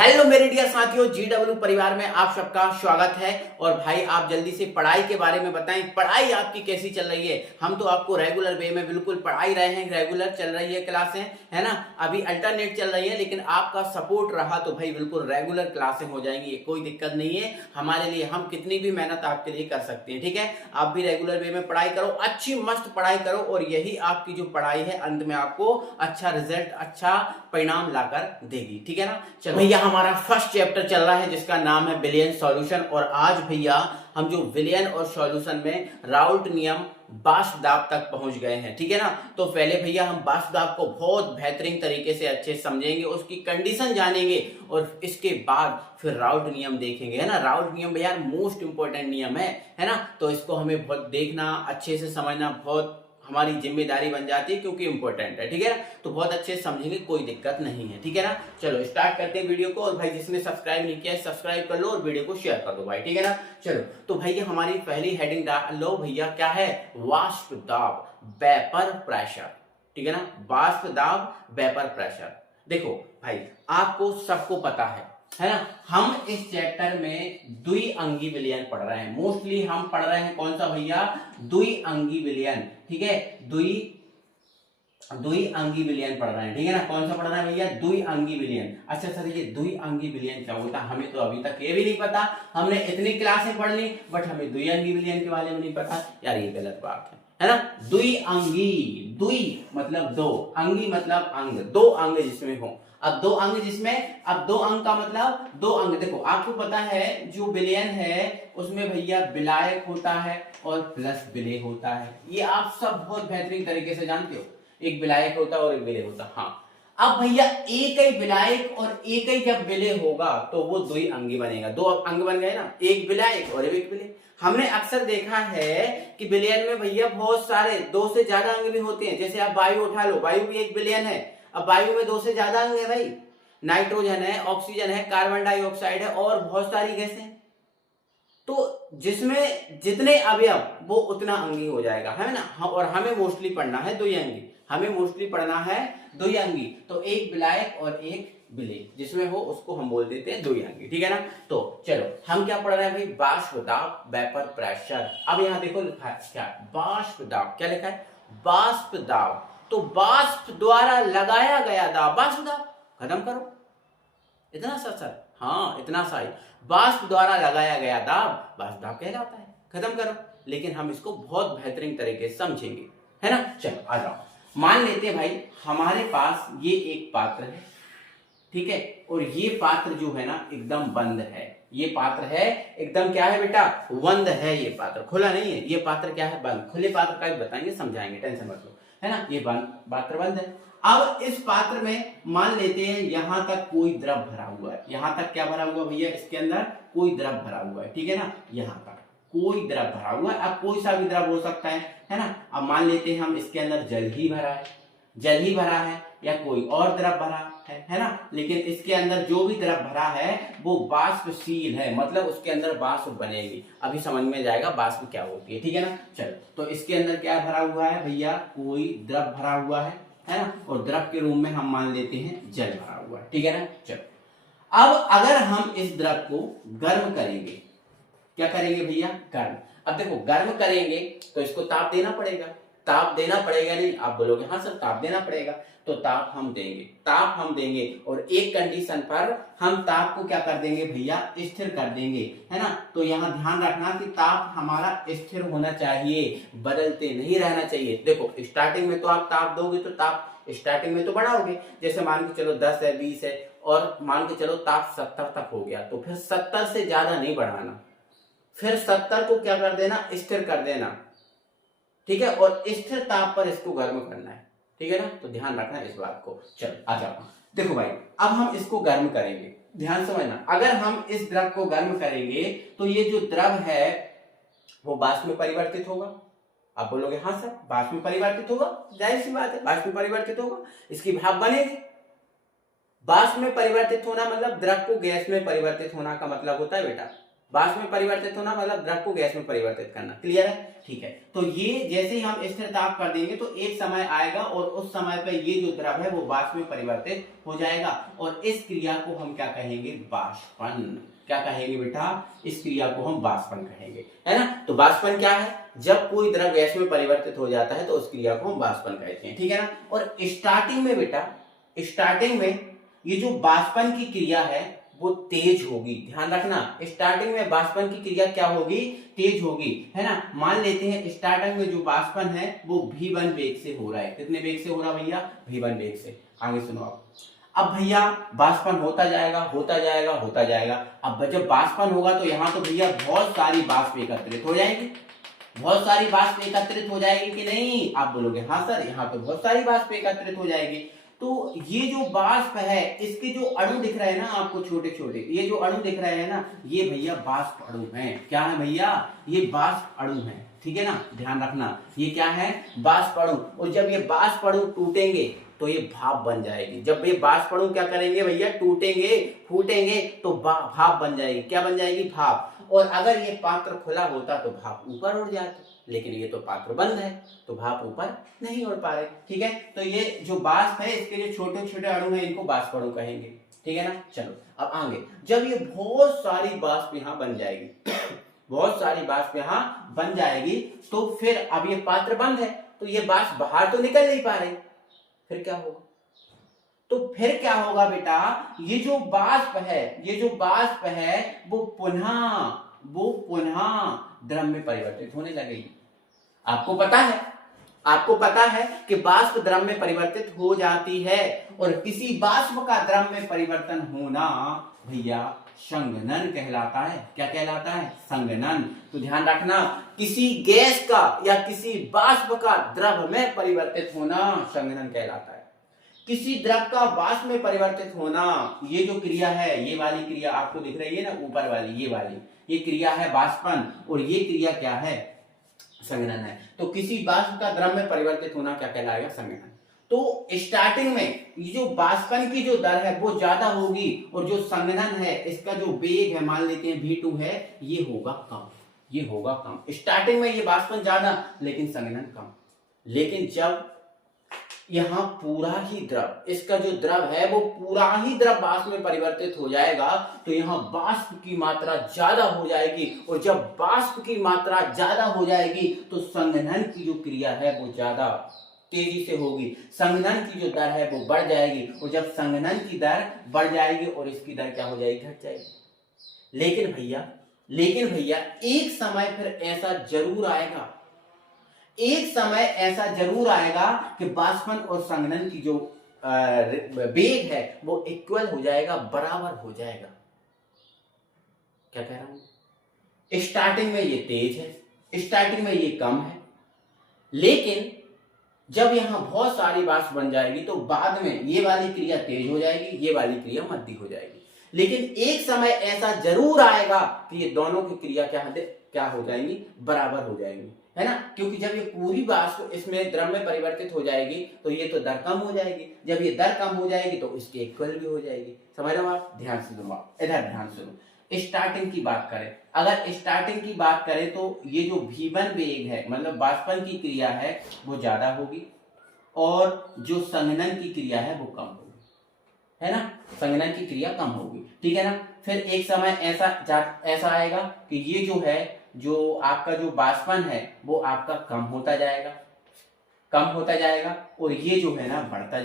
Hello मेरे dear साथियों, GW परिवार में आप सबका स्वागत है। और भाई आप जल्दी से पढ़ाई के बारे में बताएं, पढ़ाई आपकी कैसी चल रही है। हम तो आपको रेगुलर वे में बिल्कुल पढ़ाई रहे हैं, रेगुलर चल रही है क्लासें, है ना। अभी अल्टरनेट चल रही है, लेकिन आपका सपोर्ट रहा तो भाई बिल्कुल रेगुलर क्लासें हो जाएंगी, कोई दिक्कत नहीं है हमारे लिए। हम कितनी भी मेहनत आपके लिए कर सकते हैं, ठीक है। आप भी रेगुलर वे में पढ़ाई करो, अच्छी मस्त पढ़ाई करो, और यही आपकी जो पढ़ाई है अंत में आपको अच्छा रिजल्ट, अच्छा परिणाम लाकर देगी, ठीक है ना। चलो भैया, हमारा फर्स्ट चैप्टर चल रहा है जिसका नाम है विलियन सॉल्यूशन। और आज भैया हम जो विलियन और सॉल्यूशन में राउल्ट नियम बाष्पदाब तक पहुंच गए हैं, ठीक है ना। तो पहले भैया हम बाष्पदाब को बहुत बेहतरीन तरीके से अच्छे से समझेंगे, उसकी कंडीशन जानेंगे, और इसके बाद फिर राउल्ट नियम देखेंगे, है ना। राउल्ट नियम भैया मोस्ट इंपॉर्टेंट नियम है ना। तो इसको हमें बहुत देखना, अच्छे से समझना बहुत हमारी जिम्मेदारी बन जाती है, क्योंकि इंपॉर्टेंट है, ठीक है ना। तो बहुत अच्छे से समझेंगे, कोई दिक्कत नहीं है, ठीक है ना। चलो स्टार्ट करते हैं वीडियो को। और भाई जिसने सब्सक्राइब नहीं किया है सब्सक्राइब कर लो और वीडियो को शेयर कर दो भाई, ठीक है ना। चलो तो भैया हमारी पहली हेडिंग डाल लो भैया, क्या है? वाष्प दाब, वेपर प्रेशर, ठीक है ना। वाष्प दाब, वेपर प्रेशर। देखो भाई, आपको सबको पता है ना। हम इस चैप्टर में द्विअंगी विलयन पढ़ रहे हैं। मोस्टली हम पढ़ रहे हैं कौन सा भैया? द्विअंगी विलयन, ठीक है। द्विअंगी विलयन पढ़ रहे हैं, ठीक है ना। कौन सा पढ़ रहे हैं भैया? द्विअंगी विलयन। अच्छा सर, ये द्विअंगी विलयन क्या होता है? हमें तो अभी तक ये भी नहीं पता। हमने इतनी क्लासें पढ़ ली, बट हमें द्विअंगी विलयन के बारे में नहीं पता। यार ये गलत बात है ना। द्विअंगी, द्वि मतलब दो, अंगी मतलब अंग, दो अंग जिसमें हो। अब दो अंग जिसमें, अब दो अंग का मतलब दो अंग। देखो आपको पता है जो विलयन है उसमें भैया विलायक होता है और प्लस विलेय होता है। ये आप सब बहुत बेहतरीन तरीके से जानते हो। एक विलायक होता है और एक विलेय होता है। हाँ, अब भैया एक ही विलायक और एक ही जब विलेय होगा तो वो द्विअंगी बनेगा। दो अंग बन गए ना, एक विलायक और एक विलेय। हमने अक्सर देखा है कि विलयन में भैया बहुत सारे, दो से ज्यादा अंग भी होते हैं। जैसे आप वायु उठा लो, वायु भी एक विलयन है। अब वायु में दो से ज्यादा अंग है भाई, नाइट्रोजन है, ऑक्सीजन है, कार्बन डाइऑक्साइड है, और बहुत सारी गैसें। तो जिसमें जितने अवयव वो उतना अंगी हो जाएगा, है ना। और हमें मोस्टली पढ़ना है द्विअंगी, हमें मोस्टली पढ़ना है द्विअंगी। तो एक विलायक और एक विलेय जिसमें हो उसको हम बोल देते हैं द्विअंगी, ठीक है ना। तो चलो हम क्या पढ़ रहे हैं भाई? वाष्प दाब, वेपर प्रेशर। अब यहाँ देखो लिखा है क्या? वाष्प दाब। क्या लिखा है? वाष्प दाब। तो वाष्प द्वारा लगाया गया दाब, वाष्प दाब। खत्म करो, इतना सा सर, हाँ इतना सा ही। वाष्प द्वारा लगाया गया दाब वाष्प दाब कहलाता है। खत्म करो। लेकिन हम इसको बहुत बेहतरीन तरीके से समझेंगे, है ना। चलो आ जाओ, मान लेते हैं भाई हमारे पास ये एक पात्र है, ठीक है। और ये पात्र जो है ना एकदम बंद है। ये पात्र है एकदम, क्या है बेटा? बंद है। ये पात्र खुला नहीं है, ये पात्र क्या है? बंद। खुले पात्र का भी बताएंगे, समझाएंगे, टेंशन मत लो, है ना। ये बंद पात्र बंद है। अब इस पात्र में मान लेते हैं यहां तक कोई द्रव भरा हुआ है। यहां तक क्या भरा हुआ भैया? इसके अंदर कोई द्रव भरा हुआ है, ठीक है ना। यहां तक कोई द्रव भरा हुआ है। अब कोई सा भी द्रव हो सकता है ना। अब मान लेते हैं हम इसके अंदर जल ही भरा है, जल ही भरा है, या कोई और द्रव भरा है ना। लेकिन इसके अंदर जो भी द्रव भरा है वो वाष्पशील है, मतलब उसके अंदर वाष्प बनेगी। अभी समझ में जाएगा वाष्प क्या होती है, ठीक है ना। चलो तो इसके अंदर क्या भरा हुआ है भैया? कोई द्रव भरा हुआ है ना। और द्रव के रूप में हम मान लेते हैं जल भरा हुआ है, ठीक है ना। चलो अब अगर हम इस द्रव को गर्म करेंगे, क्या करेंगे भैया? गर्म। अब देखो गर्म करेंगे तो इसको ताप देना पड़ेगा। ताप देना पड़ेगा नहीं? आप बोलोगे हाँ सर ताप देना पड़ेगा। तो ताप हम देंगे, ताप हम देंगे, और एक कंडीशन पर हम ताप को क्या कर देंगे भैया? स्थिर कर देंगे, है ना। तो यहाँ ध्यान रखना कि ताप हमारा स्थिर होना चाहिए, बदलते नहीं रहना चाहिए। देखो स्टार्टिंग में तो आप ताप दोगे तो ताप स्टार्टिंग में तो बढ़ाओगे। जैसे मान के चलो 10 है, 20 है, और मान के चलो ताप 70 तक हो गया, तो फिर 70 से ज्यादा नहीं बढ़ाना। फिर 70 को क्या कर देना? स्थिर कर देना, ठीक है। और स्थिर ताप पर इसको गर्म करना है, ठीक है ना। तो ध्यान रखना इस बात को। चलो आ जाओ, देखो भाई अब हम इसको गर्म करेंगे, ध्यान समझना। अगर हम इस द्रव को गर्म करेंगे तो ये जो द्रव है वो वाष्प में परिवर्तित होगा। आप बोलोगे हाँ सर वाष्प में परिवर्तित होगा, जाहिर सी बात है वाष्प में परिवर्तित होगा, इसकी भाप बनेगी। वाष्प में परिवर्तित होना मतलब द्रव को गैस में परिवर्तित होना का मतलब होता है बेटा, वाष्प में परिवर्तित होना मतलब द्रव को गैस में परिवर्तित करना। क्लियर है? ठीक है। तो ये जैसे ही हम स्थिर ताप कर देंगे तो एक समय आएगा और उस समय पे ये जो द्रव है वो वाष्प में परिवर्तित हो जाएगा और इस क्रिया को हम क्या कहेंगे? वाष्पन। क्या कहेंगे बेटा? इस क्रिया को हम वाष्पन कहेंगे, है ना। तो वाष्पन क्या है? जब कोई द्रव गैस में परिवर्तित हो जाता है तो उस क्रिया को हम वाष्पन कहते हैं, ठीक है ना। और स्टार्टिंग में बेटा, स्टार्टिंग में ये जो वाष्पन की क्रिया है वो तेज होगी। ध्यान रखना, स्टार्टिंग में वाष्पन की क्रिया क्या होगी? तेज होगी, है ना। मान लेते हैं स्टार्टिंग में जो वाष्पन है वो v1 वेग से हो रहा है। कितने वेग से हो रहा है भैया? v1 वेग से। आगे सुनो आप। अब भैया वाष्पन होता जाएगा, होता जाएगा, होता जाएगा। अब जब वाष्पन होगा तो यहाँ तो भैया बहुत सारी वाष्प एकत्रित हो जाएगी। बहुत सारी वाष्प एकत्रित हो जाएगी कि नहीं? आप बोलोगे हाँ सर, यहाँ तो बहुत सारी वाष्प एकत्रित हो जाएगी। तो ये जो वाष्प है इसके जो अणु दिख रहे हैं ना आपको, छोटे छोटे ये जो अणु दिख रहे हैं ना, ये भैया वाष्प अणु हैं। क्या है भैया? ये वाष्प अणु हैं, ठीक है ना। ध्यान रखना, ये क्या है? वाष्प अणु। और जब ये वाष्प अणु टूटेंगे तो ये भाप बन जाएगी। जब ये वाष्प अणु क्या करेंगे भैया? टूटेंगे, फूटेंगे तो भाप बन जाएगी। क्या बन जाएगी? भाप। और अगर ये पात्र खुला होता तो भाप ऊपर उड़ जाती, लेकिन ये तो पात्र बंद है तो भाप ऊपर नहीं उड़ पा रहे, ठीक है। तो ये जो वाष्प है इसके जो छोटे छोटे अणु हैं इनको वाष्प अणु कहेंगे, ठीक है ना। चलो अब आगे, जब ये बहुत सारी वाष्प यहाँ बन जाएगी बहुत सारी वाष्प यहाँ बन जाएगी तो फिर अब ये पात्र बंद है तो ये वाष्प बाहर तो निकल नहीं पा रहे, फिर क्या होगा? तो फिर क्या होगा बेटा? ये जो वाष्प है, ये जो वाष्प है वो पुनः द्रव में परिवर्तित होने लगेगी। आपको पता है कि वाष्प द्रव में परिवर्तित हो जाती है और किसी वाष्प का द्रव में परिवर्तन होना भैया संघनन कहलाता है। क्या कहलाता है? संघनन। तो ध्यान रखना, किसी गैस का या किसी वाष्प का द्रव में परिवर्तित होना संघनन कहलाता है। किसी द्रव का वाष्प में परिवर्तित होना, ये जो क्रिया है, ये वाली क्रिया आपको दिख रही है ना ऊपर वाली, ये क्रिया है वाष्पन और ये क्रिया क्या है? संघनन है। तो किसी वाष्प का द्रव में परिवर्तित होना क्या कहलाएगा? संघनन। तो स्टार्टिंग में ये जो वाष्पन की जो दर है वो ज्यादा होगी और जो संघनन है इसका जो वेग है, मान लेते हैं v2 है, ये होगा कम। स्टार्टिंग में ये वाष्पन ज्यादा लेकिन संघनन कम। लेकिन जब यहाँ पूरा ही द्रव, इसका जो द्रव है वो पूरा ही द्रव वाष्प में परिवर्तित हो जाएगा तो यहाँ वाष्प की मात्रा ज्यादा हो जाएगी और जब वाष्प की मात्रा ज्यादा हो जाएगी तो संघनन की जो क्रिया है वो ज्यादा तेजी से होगी। संघनन की जो दर है वो बढ़ जाएगी और जब संघनन की दर बढ़ जाएगी और इसकी दर क्या हो जाएगी? घट जाएगी। लेकिन भैया एक समय फिर ऐसा जरूर आएगा कि वाष्पन और संघनन की जो वेग है वो इक्वल हो जाएगा, बराबर हो जाएगा। क्या कह रहा हूं? स्टार्टिंग में ये तेज है, स्टार्टिंग में ये कम है, लेकिन जब यहां बहुत सारी वाष्प बन जाएगी तो बाद में ये वाली क्रिया तेज हो जाएगी, ये वाली क्रिया मध्य हो जाएगी। लेकिन एक समय ऐसा जरूर आएगा कि ये दोनों की क्रिया क्या हो जाएंगी? बराबर हो जाएंगी, है ना। क्योंकि जब ये पूरी वाष्प इसमें द्रव में परिवर्तित हो जाएगी तो ये तो दर कम हो जाएगी, जब ये दर कम हो जाएगी तो इसके इक्वल भी हो जाएगी। समझ रहे हो आप? ध्यान से सुनो, इधर ध्यान सुनो। स्टार्टिंग की बात करें, अगर स्टार्टिंग की बात करें तो ये जो v1 वेग है मतलब वाष्पन की क्रिया है वो ज्यादा होगी और जो संघनन की क्रिया है वो कम होगी, है ना। संघनन की क्रिया कम होगी, ठीक है ना। फिर एक समय ऐसा आएगा कि ये जो है, जो आपका जो वाष्पन है वो आपका कम होता जाएगा और ये जो है ना बढ़ता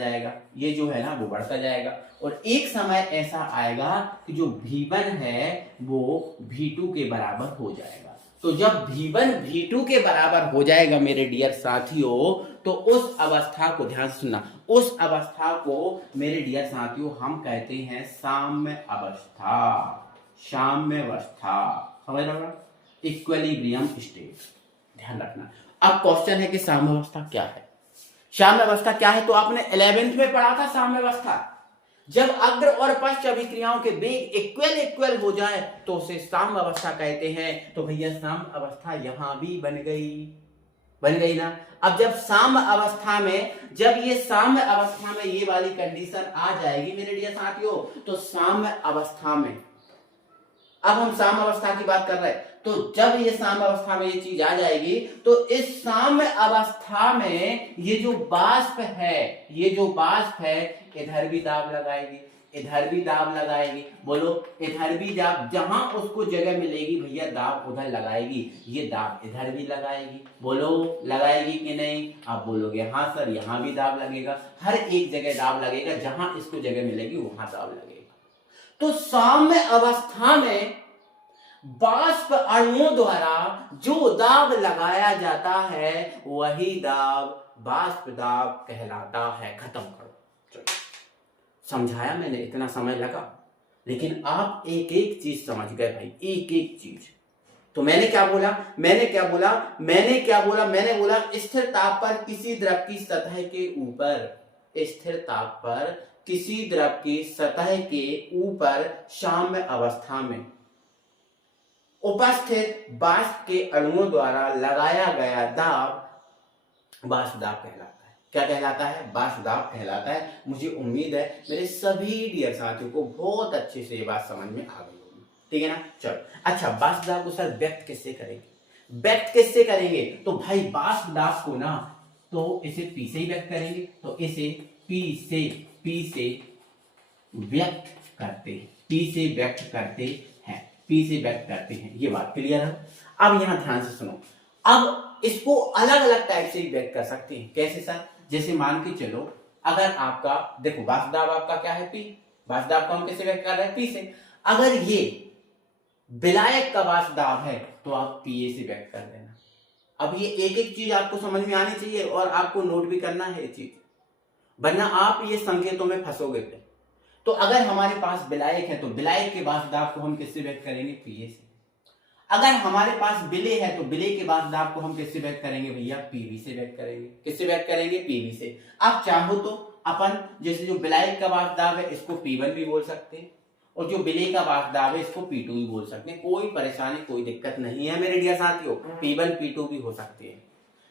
जाएगा, और एक समय ऐसा आएगा कि जो v1 है वो v2 के बराबर हो जाएगा। तो जब v1 v2 के बराबर हो जाएगा मेरे डियर साथियों, तो उस अवस्था को ध्यान से सुनना, उस अवस्था को मेरे डियर साथियों हम कहते हैं साम्य अवस्था। समझ रहे हो? Equilibrium state. ध्यान रखना। अब क्वेश्चन है कि साम्य अवस्था क्या है? साम्य अवस्था क्या है? तो आपने 11th में पढ़ा था साम्य अवस्था। जब अग्र और पश्च अभिक्रियाओं के वेग इक्वल हो जाए तो उसे साम्य अवस्था कहते हैं। तो भैया साम्य अवस्था यहां भी बन गई ना। अब जब ये साम्य अवस्था में ये वाली कंडीशन आ जाएगी मेरे डियर साथियों, तो साम्य अवस्था में अब हम साम्य अवस्था की बात कर रहे हैं, तो जब ये साम्य अवस्था में ये चीज आ जाएगी तो इस साम्य अवस्था में ये जो वाष्प है इधर भी दाब लगाएगी, इधर भी दाब लगाएगी। बोलो, इधर भी दाब, जहां उसको जगह मिलेगी भैया दाब उधर लगाएगी, ये दाब इधर भी लगाएगी। बोलो, लगाएगी कि नहीं? आप बोलोगे हाँ सर, यहाँ भी दाब लगेगा, हर एक जगह दाब लगेगा, जहां इसको जगह मिलेगी वहां दाब लगेगा। तो साम्य अवस्था में वाष्प अणुओं द्वारा जो दाब लगाया जाता है वही दाब वाष्प दाब कहलाता है। खत्म करो। चलो, समझाया मैंने, इतना समय लगा, लेकिन आप एक एक चीज समझ गए भाई, एक एक चीज। तो मैंने क्या बोला स्थिर ताप पर किसी द्रव की सतह के ऊपर, स्थिर ताप पर किसी द्रव की सतह के ऊपर साम्य अवस्था में उपस्थित वाष्प के अणुओं द्वारा लगाया गया दाब वाष्प दाब कहलाता है। क्या कहलाता है? वाष्प दाब कहलाता है। मुझे उम्मीद है मेरे सभी डियर साथियों को बहुत अच्छे से ये बात समझ में आ गई होगी, ठीक है ना। चलो, अच्छा, वाष्प दाब को सर व्यक्त किससे करेंगे? तो भाई वाष्प दाब को ना, तो इसे पी से ही व्यक्त करेंगे, तो इसे पी से व्यक्त करते हैं। ये बात क्लियर है? अब यहां ध्यान से सुनो, अब इसको अलग अलग टाइप से व्यक्त कर सकते हैं। कैसे सर? जैसे मान के चलो, अगर आपका देखो वाष्प दाब आपका क्या है? पी। वाष्प दाब को हम कैसे व्यक्त कर रहे हैं? पी से। अगर ये विलायक का वाष्प दाब है तो आप पीए से व्यक्त कर देना। अब ये एक एक चीज आपको समझ में आनी चाहिए और आपको नोट भी करना है ये चीज, वरना आप ये संकेतों में फंसोगे। तो अगर हमारे पास विलायक है तो विलायक के वाष्प दाब को हम किससे व्यक्त करेंगे? पीए से। अगर हमारे पास विलेय है तो विलेय के वाष्प दाब को हम किससे व्यक्त करेंगे भैया? पीवी से व्यक्त करेंगे। किससे व्यक्त करेंगे? पीवी से। आप चाहो तो अपन जैसे जो विलायक का वाष्प दाब है इसको P1 भी बोल सकते हैं, और जो विलेय का वाष्प दाब है इसको P2 भी बोल सकते हैं। कोई परेशानी, कोई दिक्कत नहीं है मेरे डियर साथियों। P1 P2 भी हो सकते हैं,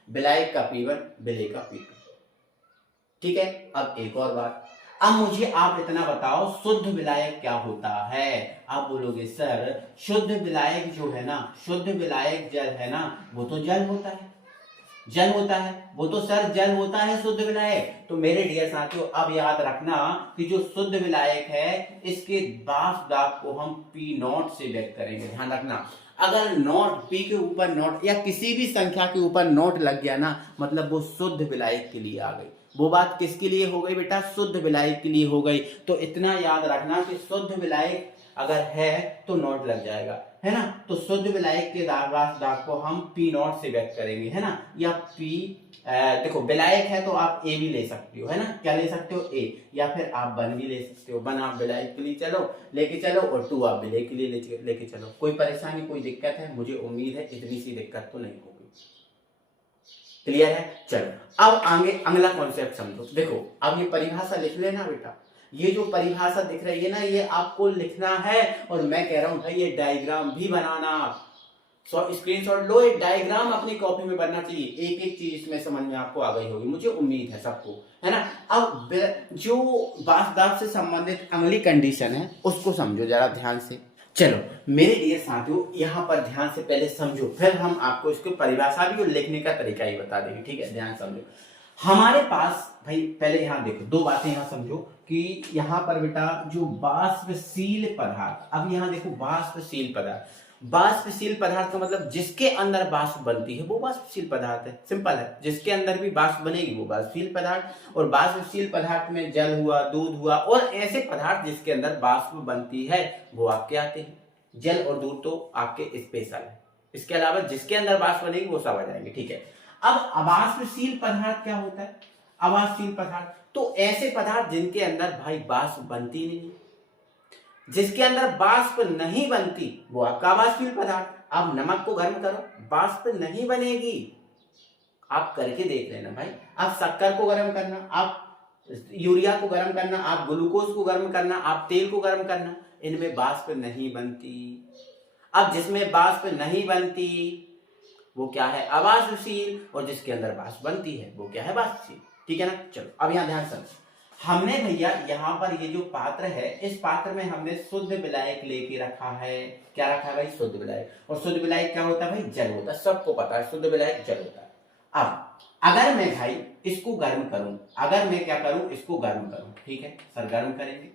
विलायक का P1, विलेय का P2, ठीक है। अब एक और बात, अब मुझे आप इतना बताओ, शुद्ध विलायक क्या होता है? आप बोलोगे सर शुद्ध विलायक जो है ना, शुद्ध विलायक जल है ना, वो तो जल होता है, वो तो सर जल होता है शुद्ध विलायक। तो मेरे डियर साथियों अब याद रखना कि जो शुद्ध विलायक है इसके वाष्प दाब को हम P0 से व्यक्त करेंगे। ध्यान रखना, अगर नोट P के ऊपर नोट या किसी भी संख्या के ऊपर नोट लग गया ना, मतलब वो शुद्ध विलायक के लिए आ गई। वो बात किसके लिए हो गई बेटा? शुद्ध विलायक के लिए हो गई। तो इतना याद रखना कि शुद्ध विलायक अगर है तो नोट लग जाएगा, है ना। तो शुद्ध विलायक के वाष्प दाब को हम P0 से व्यक्त करेंगे, है ना। या देखो विलायक है तो आप A भी ले सकते हो, है ना। क्या ले सकते हो? A, या फिर आप 1 भी ले सकते हो। 1 आप विलायक के लिए लेके चलो और 2 आप विलेय के लिए लेके चलो। कोई परेशानी, कोई दिक्कत है? मुझे उम्मीद है इतनी सी दिक्कत तो नहीं होगी। क्लियर है? चलो, अब आगे अगला कॉन्सेप्ट समझो। देखो, अब ये परिभाषा लिख लेना बेटा। ये जो परिभाषा दिख रही है ना, ये आपको लिखना है, और मैं कह रहा हूं भाई ये डायग्राम भी बनाना। स्क्रीनशॉट लो, ये डायग्राम अपनी कॉपी में बनना चाहिए। एक एक चीज इसमें समझ में आपको आ गई होगी, मुझे उम्मीद है सबको, है ना। अब जो वाष्प दाब से संबंधित अगली कंडीशन है उसको समझो जरा ध्यान से। चलो मेरे डियर साथियों, यहाँ पर ध्यान से पहले समझो, फिर हम आपको इसको परिभाषा भी और लिखने का तरीका ही बता देंगे, ठीक है। ध्यान समझो। हमारे पास भाई पहले यहाँ देखो, दो बातें यहाँ समझो कि यहाँ पर बेटा जो वाष्पशील पदार्थ, अब यहाँ देखो वाष्पशील पदार्थ का मतलब जिसके अंदर वाष्प बनती है वो वाष्पशील पदार्थ है। सिंपल है, जिसके अंदर भी वाष्प बनेगी वो वाष्पशील पदार्थ। और वाष्पशील पदार्थ में जल हुआ, दूध हुआ, और ऐसे पदार्थ जिसके अंदर वाष्प बनती है वो आपके आते हैं। जल और दूध तो आपके स्पेशल है, इसके अलावा जिसके अंदर वाष्प बनेगी वो सब आ जाएंगे, ठीक है। अब अवाष्पशील पदार्थ क्या होता है? अवाष्पशील पदार्थ तो ऐसे पदार्थ जिनके अंदर भाई वाष्प बनती नहीं, जिसके अंदर वाष्प नहीं बनती वो आपका अवाष्पशील पदार्थ। आप नमक को गर्म करो, वाष्प नहीं बनेगी, आप करके देख लेना भाई। आप शक्कर को गर्म करना, आप यूरिया को गर्म करना, आप ग्लूकोज को गर्म करना, आप तेल को गर्म करना, इनमें वाष्प नहीं बनती। अब जिसमें वाष्प नहीं बनती वो क्या है? अवाष्पशील। और जिसके अंदर वाष्प बनती है वो क्या है? वाष्पशील, ठीक है ना। चलो अब यहां ध्यान समझो, हमने भैया यहाँ पर ये जो पात्र है, इस पात्र में हमने शुद्ध विलायक लेके रखा है। क्या रखा है भाई? शुद्ध विलायक। और शुद्ध विलायक क्या होता है भाई? जल होता है, सबको पता है शुद्ध विलायक जल होता है। अब अगर मैं भाई इसको गर्म करूं, अगर मैं क्या करूं, इसको गर्म करूं, ठीक है सर, गर्म करेंगे।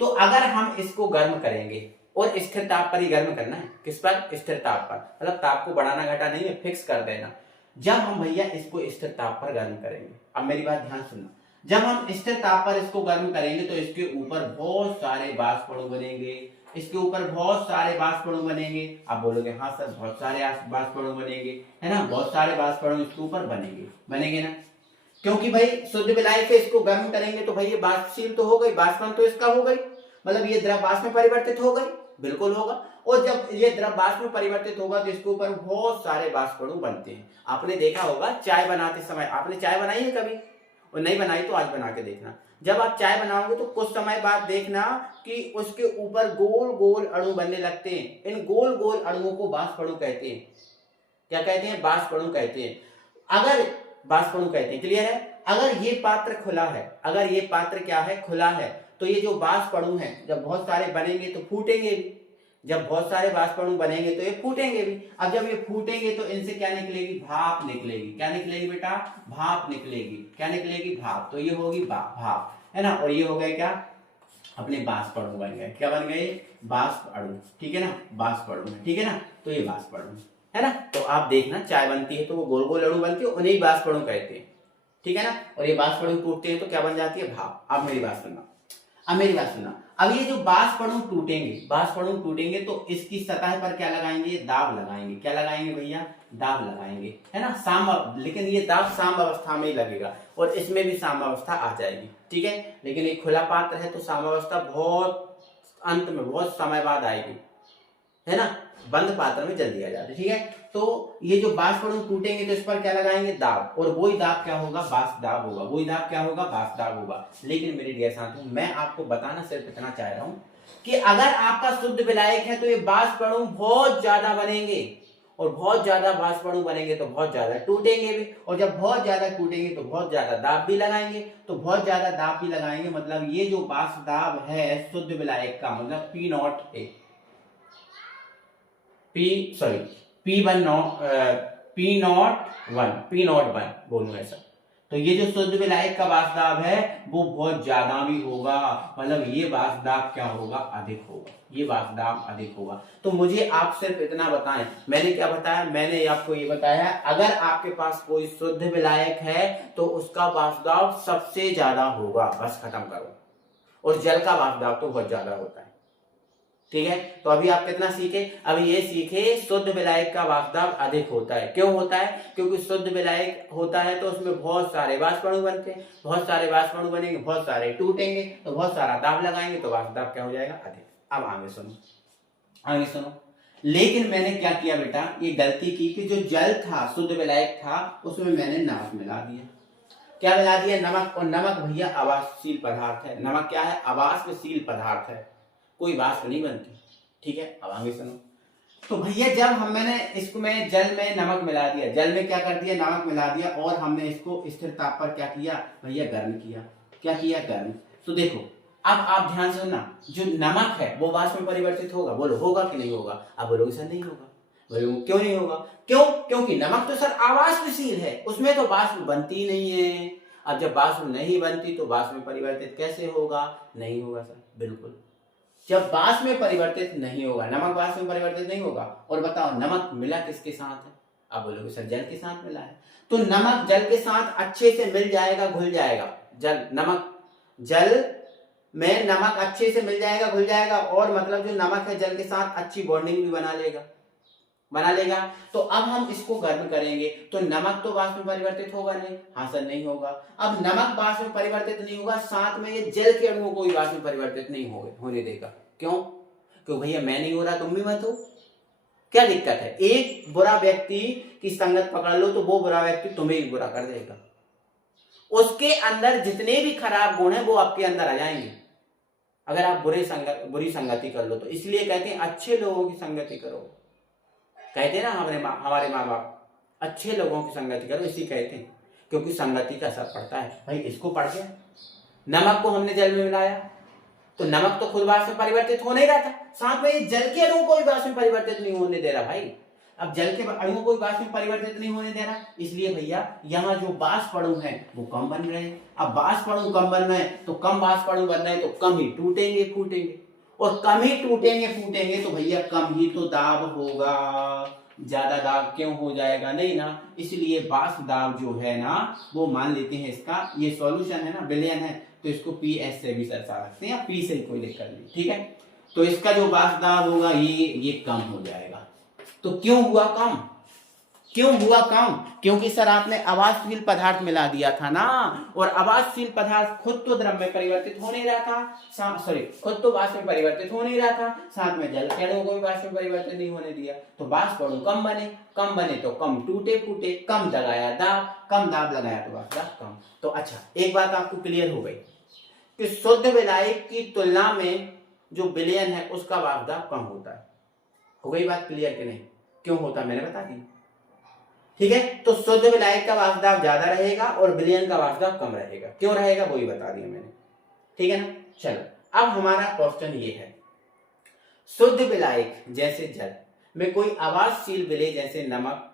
तो अगर हम इसको गर्म करेंगे, और स्थिर ताप पर ही गर्म करना है, किस पर? स्थिर ताप पर, मतलब ताप को बढ़ाना घटा नहीं है, फिक्स कर देना। जब हम भैया इसको स्थिर ताप पर गर्म करेंगे, अब मेरी बात ध्यान सुनना, जब हम स्थिर ताप पर इसको गर्म करेंगे तो इसके ऊपर बहुत सारे वाष्प अणु बनेंगे, इसके ऊपर बहुत सारे वाष्प अणु बनेंगे। आप बोलोगे हाँ सर बहुत सारे वाष्प अणु बनेंगे, है ना, बहुत सारे वाष्प अणु इसके ऊपर बनेंगे, बनेंगे ना, क्योंकि भाई शुद्ध विलायक से इसको गर्म करेंगे तो भाई ये वाष्पशील तो हो गई, वाष्पन तो इसका हो गई, मतलब ये द्रव वाष्प में परिवर्तित हो गई, बिल्कुल होगा। और जब ये द्रव वाष्प में परिवर्तित होगा तो इसके ऊपर बहुत सारे वाष्प अणु बनते हैं। आपने देखा होगा चाय बनाते समय, आपने चाय बनाई है कभी? और नहीं बनाई तो आज बना के देखना। जब आप चाय बनाओगे तो कुछ समय बाद देखना कि उसके ऊपर गोल गोल अणु बनने लगते हैं। इन गोल गोल अणुओं को वाष्प अणु कहते हैं। क्या कहते हैं? वाष्प अणु कहते हैं। अगर वाष्प अणु कहते हैं, क्लियर है? अगर ये पात्र खुला है, अगर ये पात्र क्या है? खुला है, तो ये जो वाष्प अणु है जब बहुत सारे बनेंगे तो फूटेंगे भी, जब बहुत सारे वाष्प अणु बनेंगे तो ये फूटेंगे भी। अब जब ये फूटेंगे तो इनसे क्या निकलेगी? भाप निकलेगी। क्या निकलेगी बेटा? भाप निकलेगी। क्या निकलेगी? भाप। तो ये होगी भाप, है ना, और ये हो गए क्या? अपने वाष्प अणु बन गए। क्या बन गए? वाष्प अणु, ठीक है ना, वाष्प अणु, ठीक है ना, तो ये वाष्प अणु है ना। तो आप देखना चाय बनती है तो वो गोल गोल अणु बनती है, उन्हें वाष्प अणु कहते हैं, ठीक है ना। और ये वाष्प अणु टूटते हैं तो क्या बन जाती है? भाप। अब मेरी बात सुनना, अब मेरी बात सुनना, अब ये जो वाष्प अणु टूटेंगे, वाष्प अणु टूटेंगे तो इसकी सतह पर क्या लगाएंगे? दाब लगाएंगे। क्या लगाएंगे भैया? दाब लगाएंगे, है ना, साम, लेकिन ये दाब साम अवस्था में ही लगेगा और इसमें भी साम अवस्था आ जाएगी, ठीक है। लेकिन एक खुला पात्र है तो साम अवस्था बहुत अंत में, बहुत समय बाद आएगी, है ना, बंद पात्र में जल्दी आ जाती है, ठीक है। तो ये जो वाष्प अणु टूटेंगे तो इस पर क्या लगाएंगे? दाब, और वही दाब क्या होगा? वाष्प दाब होगा। वही दाब क्या होगा? वाष्प दाब होगा। लेकिन मेरे डियर साथियों, मैं आपको बताना सिर्फ इतना चाह रहा हूं कि अगर आपका शुद्ध विलायक है तो ये वाष्प अणु बहुत ज्यादा बनेंगे, और बहुत ज्यादा वाष्प अणु बनेंगे तो बहुत ज्यादा टूटेंगे भी, और जब बहुत ज्यादा टूटेंगे तो बहुत ज्यादा दाब भी लगाएंगे। तो बहुत ज्यादा दाब भी लगाएंगे मतलब ये जो वाष्प दाब है शुद्ध विलायक का, मतलब पी नॉट है, पी नॉट वन बोलूं ऐसा। तो ये जो शुद्ध विलायक का वाष्प दाब है वो बहुत ज्यादा भी होगा, मतलब ये वाष्प दाब क्या होगा? अधिक होगा, ये वाष्प दाब अधिक होगा। तो मुझे आप सिर्फ इतना बताएं, मैंने क्या बताया? मैंने आपको ये बताया अगर आपके पास कोई शुद्ध विलायक है तो उसका वाष्प दाब सबसे ज्यादा होगा, बस खत्म करो। और जल का वाष्प दाब तो बहुत ज्यादा होता है, ठीक है। तो अभी आप कितना सीखे? अभी ये सीखे शुद्ध विलायक का वाष्प दाब अधिक होता है। क्यों होता है? क्योंकि शुद्ध विलायक होता है तो उसमें बहुत सारे वाष्प अणु बनते हैं, बहुत सारे वाष्प अणु बनेंगे, बहुत सारे टूटेंगे, तो बहुत सारा दाब लगाएंगे तो वाष्प दाब क्या हो जाएगा? अधिक। अब आगे सुनो, आगे सुनो। लेकिन मैंने क्या किया बेटा? ये गलती की कि जो जल था, शुद्ध विलायक था, उसमें मैंने नमक मिला दिया। क्या मिला दिया? नमक। और नमक भैया अवाष्पशील पदार्थ है। नमक क्या है? अवाष्पशील पदार्थ है, कोई वाष्प नहीं बनती, ठीक है। अब आगे सुनो। तो भैया जब मैंने इसको में जल में नमक मिला दिया, जल में क्या कर दिया? नमक मिला दिया, और हमने इसको स्थिर ताप पर क्या किया भैया? गर्म किया। क्या किया? गर्म। तो देखो अब आप ध्यान से सुनना, जो नमक है वो वाष्प में परिवर्तित होगा, बोलो होगा कि नहीं होगा? आप बोलोगे सर नहीं होगा। बोलो क्यों नहीं होगा? क्यों? क्योंकि नमक तो सर अवाष्पशील है, उसमें तो वाष्प बनती ही नहीं है। अब जब वाष्प नहीं बनती तो वाष्प में परिवर्तित कैसे होगा? नहीं होगा सर, बिल्कुल। जब वाष्प में परिवर्तित नहीं होगा, नमक वाष्प में परिवर्तित नहीं होगा। और बताओ नमक मिला किसके साथ है? आप बोलोगे सर जल के साथ मिला है। तो नमक जल के साथ अच्छे से मिल जाएगा, घुल जाएगा। जल में नमक अच्छे से मिल जाएगा, घुल जाएगा, और मतलब जो नमक है जल के साथ अच्छी बॉन्डिंग भी बना लेगा। तो अब हम इसको गर्म करेंगे तो नमक तो वाष्प में परिवर्तित होगा नहीं? हाँ सर नहीं होगा। अब नमक वाष्प में परिवर्तित नहीं होगा, साथ में ये जल के अणुओं को भी वाष्प में परिवर्तित नहीं होने देगा। क्यों? क्यों भैया मैं नहीं हो रहा, तुम भी मत हो, क्या दिक्कत है? एक बुरा व्यक्ति की संगत पकड़ लो तो वो बुरा व्यक्ति तुम्हें भी बुरा कर देगा। उसके अंदर जितने भी खराब गुण है वो आपके अंदर आ जाएंगे अगर आप बुरी संगति कर लो तो। इसलिए कहते हैं अच्छे लोगों की संगति करो। कहते हैं ना हमारे माँ बाप, अच्छे लोगों की संगति करो, इसी कहते हैं, क्योंकि संगति का असर पड़ता है। भाई इसको पढ़ के नमक को हमने जल में मिलाया तो नमक तो खुद वाष्प में परिवर्तित हो नहीं रहा था, साथ में ये जल के अणुओं को भी वाष्प में परिवर्तित नहीं होने दे रहा भाई। अब जल के अणुओं को भी वाष्प में परिवर्तित नहीं होने दे रहा, इसलिए भैया यहाँ जो वाष्प अणु है वो कम बन रहे हैं। अब वाष्प अणु कम बन रहे हैं तो कम वाष्प अणु बन रहे हैं तो कम ही टूटेंगे फूटेंगे, और कम ही टूटेंगे फूटेंगे तो भैया कम ही तो दाब होगा, ज्यादा दाब क्यों हो जाएगा, नहीं ना। इसलिए वाष्प दाब जो है ना वो मान लेते हैं, इसका ये सॉल्यूशन है ना विलयन है तो इसको PS से भी दर्शा सकते हैं, या P से कोई लिख कर ली, ठीक है। तो इसका जो वाष्प दाब होगा ये कम हो जाएगा। तो क्यों हुआ कम, क्यों हुआ कम? क्योंकि सर आपने अवाष्पशील पदार्थ मिला दिया था ना, और अवाष्पशील पदार्थ खुद तो द्रव में परिवर्तित हो नहीं रहा था, सॉरी खुद तो वाष्प में परिवर्तित हो नहीं रहा था, साथ में जल के अणुओं को भी वाष्प में परिवर्तित नहीं होने दिया, तो वाष्प अणु कम बने तो कम टूटे फूटे, कम लगाया दाब, कम दाब लगाया तो वाष्प दाब कम। तो अच्छा एक बात आपको क्लियर हो गई कि शुद्ध विलायक की तुलना में जो विलयन है उसका वाष्प दाब कम होता है। हो गई बात क्लियर कि नहीं? क्यों होता मैंने बता दी, ठीक है। तो शुद्ध विलायक का वाष्प दाब ज्यादा रहेगा और विलयन का वाष्प दाब कम रहेगा। क्यों रहेगा वो ही बता दिया मैंने, ठीक है ना। चलो अब हमारा क्वेश्चन ये है, शुद्ध विलायक जैसे जल में कोई अवाष्पशील विलेय जैसे नमक,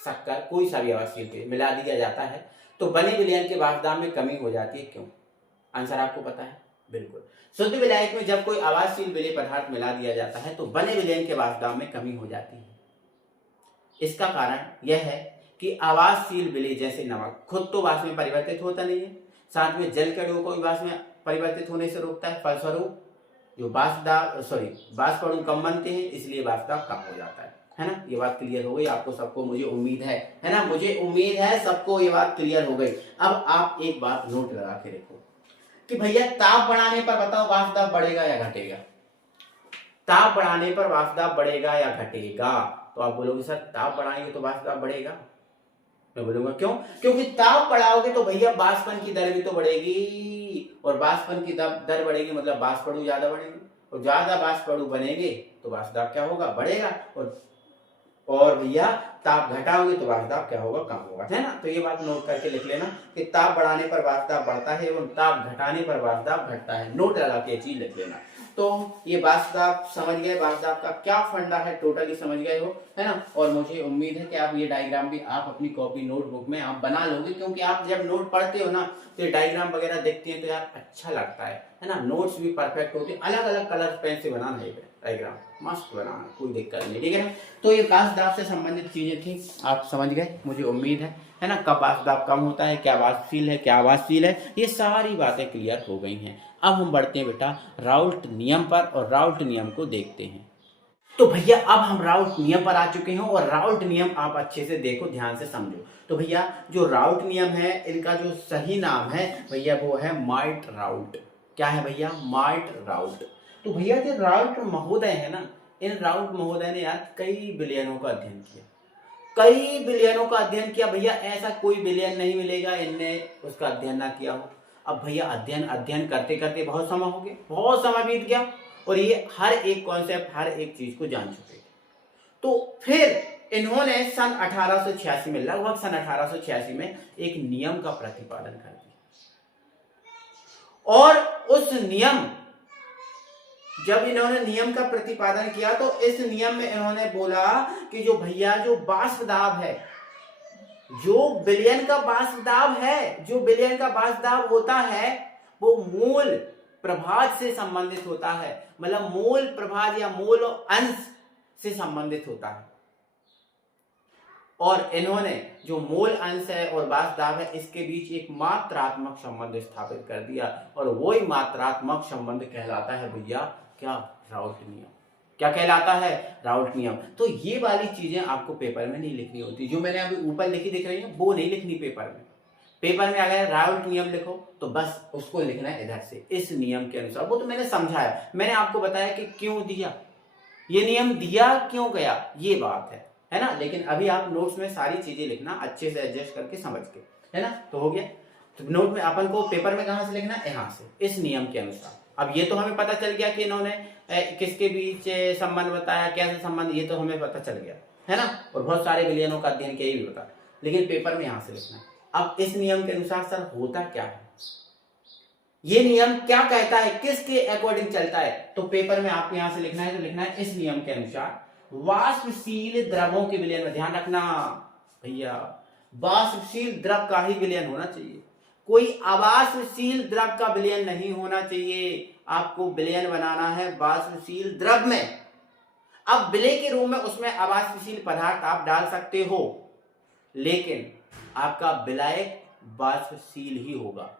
शक्कर, कोई सा भी अवाष्पशील विलेय मिला दिया जाता है तो बने विलयन के वाष्प दाब में कमी हो जाती है, क्यों? आंसर आपको पता है, बिल्कुल। शुद्ध विलायक में जब कोई अवाष्पशील विलेय पदार्थ मिला दिया जाता है तो बने विलयन के वाष्प दाब में कमी हो जाती है। इसका कारण यह है कि अवाष्पशील विलेय जैसे नमक खुद तो वाष्प में परिवर्तित होता नहीं है, साथ में जल के अणुओं को भी वाष्प में परिवर्तित होने से रोकता है, फलस्वरूप जो वाष्प अणु कम बनते हैं, इसलिए वाष्प दाब कम हो जाता है ना। ये बात क्लियर हो गई आपको सबको, मुझे उम्मीद है ना, मुझे उम्मीद है सबको ये बात क्लियर हो गई। अब आप एक बात नोट लगा के देखो कि भैया ताप बढ़ाने पर बताओ वाष्प दाब बढ़ेगा या घटेगा? ताप बढ़ाने पर वाष्प दाब बढ़ेगा या घटेगा? तो आप बोलोगे सर ताप बढ़ाएंगे तो वाष्प दाब बढ़ेगा। मैं बोलूंगा क्यों? क्योंकि ताप बढ़ाओगे तो भैया वाष्पन की दर भी तो बढ़ेगी, और वाष्पन की दर बढ़ेगी मतलब वाष्प अणु ज्यादा बढ़ेंगे, और ज्यादा वाष्प अणु बनेंगे तो वाष्प दाब क्या होगा, बढ़ेगा, और भैया ताप घटाओगे तो वाष्प दाब क्या होगा, कम होगा, है ना। तो ये बात नोट करके लिख लेना कि ताप बढ़ाने पर वाष्प दाब बढ़ता है एवं ताप घटाने पर वाष्प दाब घटता है, नोट लगा के चीज लिख लेना। तो ये वाष्प दाब समझ गए, वाष्प दाब का क्या फंडा है टोटली समझ गए हो, है ना। और मुझे उम्मीद है कि आप ये डायग्राम भी आप अपनी कॉपी नोटबुक में आप बना लोगे, क्योंकि आप जब नोट पढ़ते हो ना तो ये डायग्राम वगैरह देखते हैं तो यार अच्छा लगता है ना। नोट्स भी परफेक्ट होते हैं, अलग अलग कलर पेन से बनाना है डायग्राम, मस्त बनाना, कोई दिक्कत नहीं, ठीक है ना। तो ये वाष्प दाब से संबंधित चीजें थी, आप समझ गए मुझे उम्मीद है ना। कब वाष्प दाब कम होता है, क्या वाष्पशील है, क्या अवाष्पशील है, ये सारी बातें क्लियर हो गई हैं। अब हम बढ़ते हैं बेटा राउल्ट नियम पर, और राउल्ट नियम को देखते हैं। तो भैया अब हम राउल्ट नियम पर आ चुके हैं, और राउल्ट नियम आप अच्छे से देखो, ध्यान से समझो। तो भैया जो राउल्ट नियम है इनका जो सही नाम है भैया वो है मार्ट राउल्ट। क्या है भैया? Mart Raoult. तो भैया जो राउल्ट महोदय है ना, इन राउल्ट महोदय ने यार कई विलयनों का अध्ययन किया, कई विलयनों का अध्ययन किया भैया, ऐसा कोई विलयन नहीं मिलेगा इनने उसका अध्ययन ना किया हो। अब भैया अध्ययन करते करते बहुत समय हो गया, बहुत समय बीत गया, और ये हर एक कॉन्सेप्ट हर एक चीज को जान चुके। तो फिर इन्होंने सन 1886 में, लगभग सन 1886 में एक नियम का प्रतिपादन कर दिया, और उस नियम, जब इन्होंने नियम का प्रतिपादन किया तो इस नियम में इन्होंने बोला कि जो भैया जो वाष्प दाब है, जो विलयन का वाष्प दाब है, जो विलयन का वाष्प दाब होता है वो मूल प्रभाज से संबंधित होता है, मतलब मूल प्रभाज या मूल अंश से संबंधित होता है। और इन्होंने जो मूल अंश है और वाष्प दाब है इसके बीच एक मात्रात्मक संबंध स्थापित कर दिया, और वही मात्रात्मक संबंध कहलाता है भैया क्या? राउल्ट नियम। क्या कहलाता है? राउल्ट नियम। तो ये वाली चीजें आपको पेपर में नहीं लिखनी होती, जो मैंने अभी ऊपर लिखी दिख रही है वो नहीं लिखनी पेपर में। पेपर में अगर राउल्ट नियम लिखो तो बस उसको लिखना है इधर से, इस नियम के अनुसार। वो तो मैंने समझाया, मैंने आपको बताया कि क्यों दिया ये नियम, दिया क्यों गया, ये बात है ना। लेकिन अभी आप नोट्स में सारी चीजें लिखना अच्छे से एडजस्ट करके समझ के, है ना। तो हो गया। तो नोट में अपन को पेपर में कहां से लिखना है? यहाँ से, इस नियम के अनुसार। अब ये तो हमें पता चल गया कि इन्होंने किसके बीच संबंध बताया, कैसे संबंध, ये तो हमें पता चल गया, है ना। और बहुत सारे विलयनों का अध्ययन किया भी बता, लेकिन पेपर में यहाँ से लिखना है। अब इस नियम के अनुसार सर होता क्या है? ये नियम क्या कहता है, किसके अकॉर्डिंग चलता है, तो पेपर में आपको यहां से लिखना है, तो लिखना है इस नियम के अनुसार वाष्पशील द्रवों के विलयन में, ध्यान रखना भैया, वाष्पशील द्रव का ही विलयन होना चाहिए, कोई अवाष्पशील द्रव का विलयन नहीं होना चाहिए। आपको विलयन बनाना है वाष्पशील द्रव में। अब विलय के रूप में उसमें अवाष्पशील पदार्थ आप डाल सकते हो, लेकिन आपका विलायक वाष्पशील ही होगा।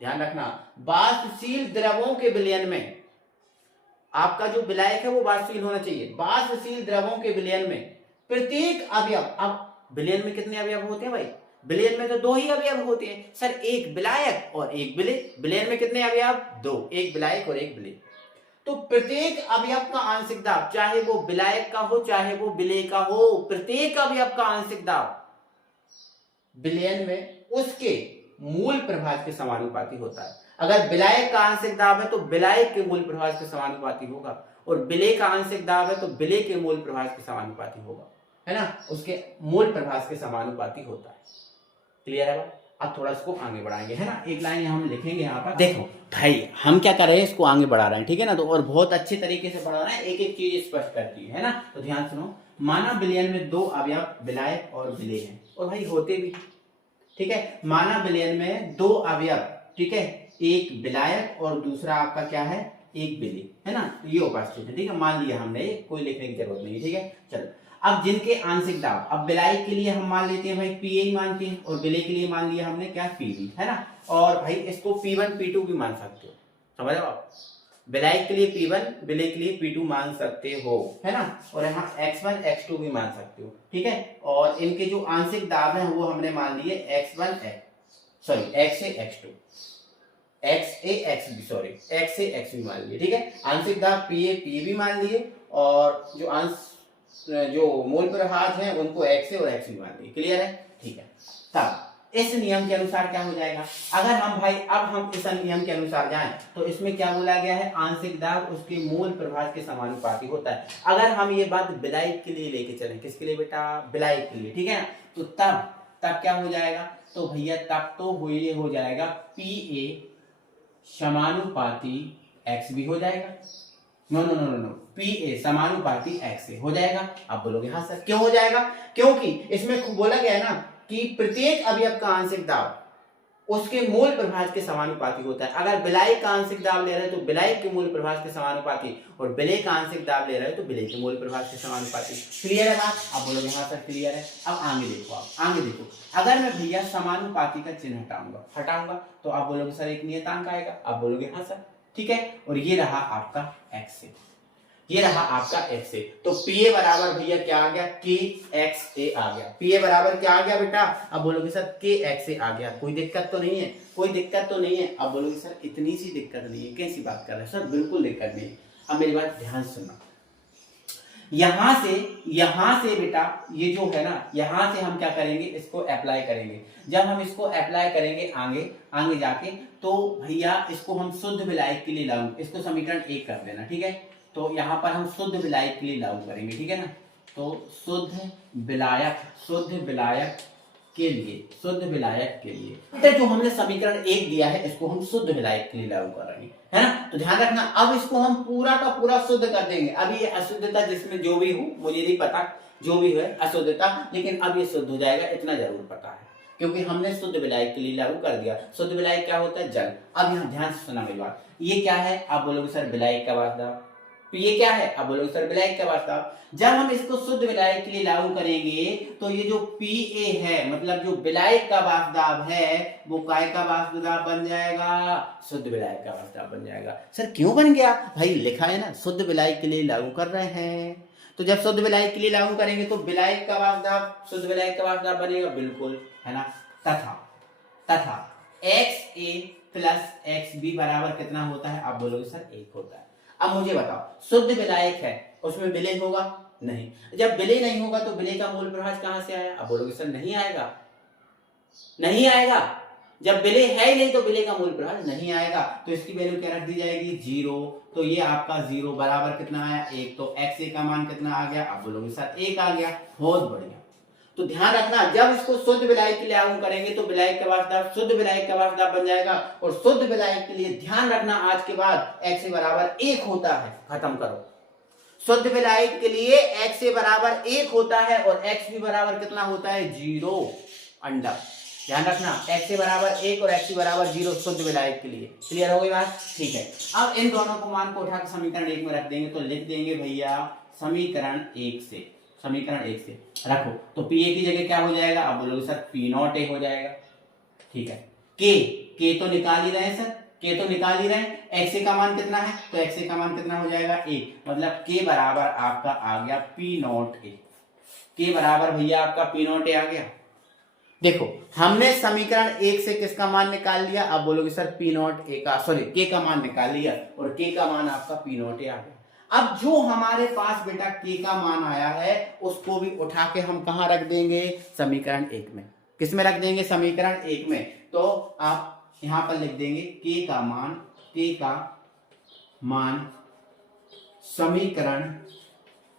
ध्यान रखना, वाष्पशील द्रवों के विलयन में आपका जो विलायक है वो वाष्पशील होना चाहिए। वाष्पशील द्रवों के विलयन में प्रत्येक अवयव, अब विलयन में कितने अवयव होते हैं भाई, विलयन में तो दो ही अवयव होते हैं सर, एक विलायक और एक विलय। विलयन में कितने अवयव, दो, एक विलायक और एक विलय। तो प्रत्येक अवयव का आंशिक दाब, चाहे वो विलायक का हो चाहे वो विलय का हो, प्रत्येक अवयव का आंशिक दाब विलयन में उसके मूल प्रभाज के समानुपाती होता है। अगर विलायक का आंशिक दाब है तो विलायक के मूल प्रभाज के समानुपाती होगा, और विलय का आंशिक दाब है तो विलय के मूल प्रभाज के समानुपाती होगा, है ना, उसके मूल प्रभाज के समानुपाती होता है। क्लियर है? अब थोड़ा इसको आगे बढ़ाएंगे, है ना, एक लाइन हम लिखेंगे यहाँ पर। देखो भाई हम क्या कर रहे हैं, इसको आगे बढ़ा रहे हैं, ठीक है ना, तो और बहुत अच्छे तरीके से बढ़ा रहे हैं, एक एक चीज स्पष्ट करती है ना। तो ध्यान सुनो, मानव विलयन में दो अवयव विलायक और विलय हैं, और भाई होते भी, ठीक है, मानव विलयन में दो अवयव, ठीक है, एक विलायक और दूसरा आपका क्या है, एक विलय, है ना, ये उपस्थित है, ठीक है, मान लिया हमने, कोई लिखने की जरूरत नहीं, ठीक है। चलो अब जिनके आंशिक दाब, अब विलायक के लिए हम मान लेते हैं भाई पीए ही मानते हैं, और विलय के लिए मान लिया हमने क्या, पीबी, है ना, और भाई इसको P1 P2 भी मान सकते हो, समझ रहे हो आप, विलायक के लिए P1 विलय के लिए P2 मान सकते हो, है ना, और यहाँ X1 X2 भी मान सकते हो, ठीक है, और इनके जो आंशिक दाब है वो हमने मान लिए X1 XA X2, XA X भी मान लिए, ठीक है, आंशिक दाब PA PB मान लिए, और जो मूल प्रभाज हैं उनको XA और X भी मान लिए। क्लियर है? ठीक है। तब इस नियम के अनुसार क्या हो जाएगा, अगर हम भाई अब हम इस नियम के अनुसार जाएं तो इसमें क्या बोला गया है, आंशिक दाब उसके मूल प्रभाज के समानुपाती होता है। अगर हम ये बात विलायक के लिए लेके चलें, किसके लिए बेटा, विलायक के लिए, ठीक है ना, तो तब क्या हो जाएगा, तो भैया तब तो ये हो जाएगा PA समानुपाती X भी हो जाएगा, नो PA समानुपाती X से हो जाएगा। आप बोलोगे हाँ सर क्यों हो जाएगा, क्योंकि इसमें बोला गया है ना कि प्रत्येक अवयव का आंशिक दाब उसके मूल प्रभाज के समानुपाती होता है। अगर विलायक का आंशिक दाब ले रहे हैं तो विलायक के मूल प्रभाज के समानुपाती, और विलय का आंशिक दाब ले रहे हैं तो विलय के मूल प्रभाज के समानुपाती। क्लियर है बात? आप बोलोगे हाँ सर क्लियर है। अब आगे देखो, आप आगे देखो, अगर मैं भैया समानुपाती का चिन्ह हटाऊंगा तो आप बोलोगे सर एक नियतांक आएगा, आप बोलोगे हाँ सर, ठीक है, और ये रहा आपका X से, ये रहा आपका X से, तो PA बराबर भैया क्या आ गया, KXA आ गया। PA बराबर क्या आ गया बेटा, अब बोलोगे सर KXA आ गया, कोई दिक्कत तो नहीं है, कोई दिक्कत तो नहीं है। अब बोलोगे सर इतनी सी दिक्कत नहीं है, कैसी बात कर रहे हैं सर, बिल्कुल दिक्कत नहीं है। अब मेरी बात ध्यान सुनना, यहां से बेटा ये जो है ना, यहां से हम क्या करेंगे, इसको अप्लाई करेंगे। जब हम इसको अप्लाई करेंगे आगे जाके, तो भैया इसको हम शुद्ध विलायक के लिए लागू, इसको समीकरण 1 कर देना, ठीक है। तो यहाँ पर हम शुद्ध विलायक के लिए लागू करेंगे, ठीक है ना, तो शुद्ध विलायक के लिए जो हमने समीकरण 1 दिया है इसको हम शुद्ध विलायक के लिए लागू करेंगे, है ना। तो ध्यान रखना, अब इसको हम पूरा का पूरा शुद्ध कर देंगे। अभी ये अशुद्धता जिसमें जो भी हो, मुझे नहीं पता जो भी है अशुद्धता, लेकिन अब ये शुद्ध हो जाएगा, इतना जरूर पता है, क्योंकि हमने शुद्ध विलायक के लिए लागू कर दिया। शुद्ध विलायक क्या होता है, जल। अब यहाँ ध्यान से सुना मेरी बात, ये क्या है, आप बोलोगे सर विलायक का वाष्प, तो ये क्या है, अब बोलोगे सर विलायक का वाष्प। जब हम इसको शुद्ध विलायक के लिए लागू करेंगे तो ये जो PA है, मतलब जो विलायक का वाष्प दाब है, वो काय का वाष्प दाब बन जाएगा, शुद्ध विलायक का वाष्प दाब बन जाएगा। सर क्यों बन गया, भाई लिखा है ना शुद्ध विलायक के लिए लागू कर रहे हैं, तो जब शुद्ध विलायक के लिए लागू करेंगे तो विलायक का वाष्प दाब शुद्ध विलायक का वाष्प दाब बनेगा, बिल्कुल, है ना। तथा XA प्लस XB बराबर कितना होता है, आप बोलोगे सर 1 होता है। अब मुझे बताओ, शुद्ध विलायक है उसमें विलय होगा नहीं, जब विलय नहीं होगा तो विलय का मूल प्रभाज कहां से आया, आप बोलोगे सर नहीं आएगा, जब विलय है ही नहीं तो विलय का मूल प्रभाज नहीं आएगा, तो इसकी वैल्यू क्या रख दी जाएगी, 0। तो ये आपका 0 बराबर कितना आया, 1। तो XA का मान कितना आ गया, आप बोलोगे सर 1 आ गया, बहुत बढ़िया। तो ध्यान रखना, जब इसको शुद्ध विलायक के लिए लागू करेंगे तो विलायक का वाष्पदाब शुद्ध विलायक का वाष्पदाब बन जाएगा। और शुद्ध विलायक के लिए ध्यान रखना आज के बाद x बराबर 1 होता है। खत्म करो। शुद्ध विलायक के लिए x बराबर 1 होता है और x भी बराबर कितना होता है 0 अंडर। ध्यान रखना x बराबर 1 और x बराबर 0 शुद्ध विलायक के लिए। क्लियर हो गई बात? ठीक है। अब इन दोनों को मान को उठाकर समीकरण 1 में रख देंगे तो लिख देंगे भैया समीकरण 1 से, समीकरण 1 से रखो तो P a की जगह क्या हो जाएगा? अब बोलोगे सर P नॉट a हो जाएगा। ठीक है। K तो निकाल ही रहे हैं सर, K तो निकाल ही रहे हैं। x का मान कितना है? तो x का मान कितना हो जाएगा 1, मतलब K बराबर आपका आ गया P नॉट a। K बराबर भैया आपका P नॉट a आ गया। देखो हमने समीकरण 1 से किसका मान निकाल लिया? अब बोलोगे सर P नॉट a का, सॉरी K का मान निकाल लिया और K का मान आपका P नॉट a आ गया। अब जो हमारे पास बेटा K का मान आया है उसको भी उठा के हम कहां रख देंगे? समीकरण 1 में। किस में रख देंगे? समीकरण 1 में। तो आप यहां पर लिख देंगे K का मान समीकरण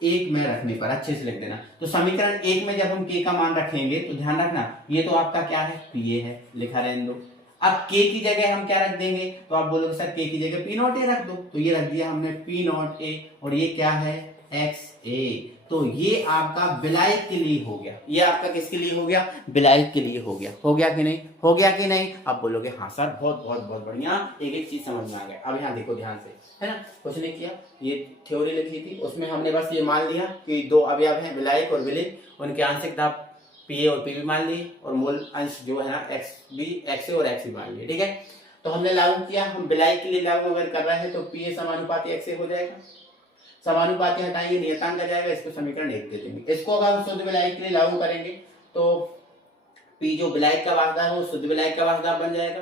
1 में रखने पर, अच्छे से लिख देना। तो समीकरण 1 में जब हम K का मान रखेंगे तो ध्यान रखना ये तो आपका क्या है? PA है, लिखा रहने दो। अब K की जगह हम क्या रख देंगे? तो आप बोलोगे सर K की जगह P नॉट a रख दो, तो ये रख दिया हमने P नॉट a और ये क्या है? XA। तो ये आपका विलायक के लिए हो गया। ये आपका किसके लिए हो गया? विलायक के लिए हो गया। हो गया कि नहीं? हो गया कि नहीं? अब बोलोगे हाँ सर बहुत बहुत बहुत बढ़िया, एक एक चीज समझ में आ गया। अब यहाँ देखो ध्यान से, है ना, कुछ नहीं किया, ये थ्योरी लिखी थी उसमें हमने बस ये मान लिया कि दो अवयव हैं विलायक और विलेय, उनके आंशिक दाब P a और P b मान लिए और मूल अंश जो है ना x a और x b मान लिए। ठीक है। तो हमने लागू किया, हम विलायक के लिए लागू अगर कर रहे हैं तो P a समानुपाती x a हो जाएगा। समानुपाती हटाएंगे नियतांक आ जाएगा, इसको समीकरण 1 दे देंगे। इसको अगर हम शुद्ध विलायक के लिए लागू करेंगे तो P जो विलायक का वाष्पदाब है वो शुद्ध विलायक का वाष्पदाब बन जाएगा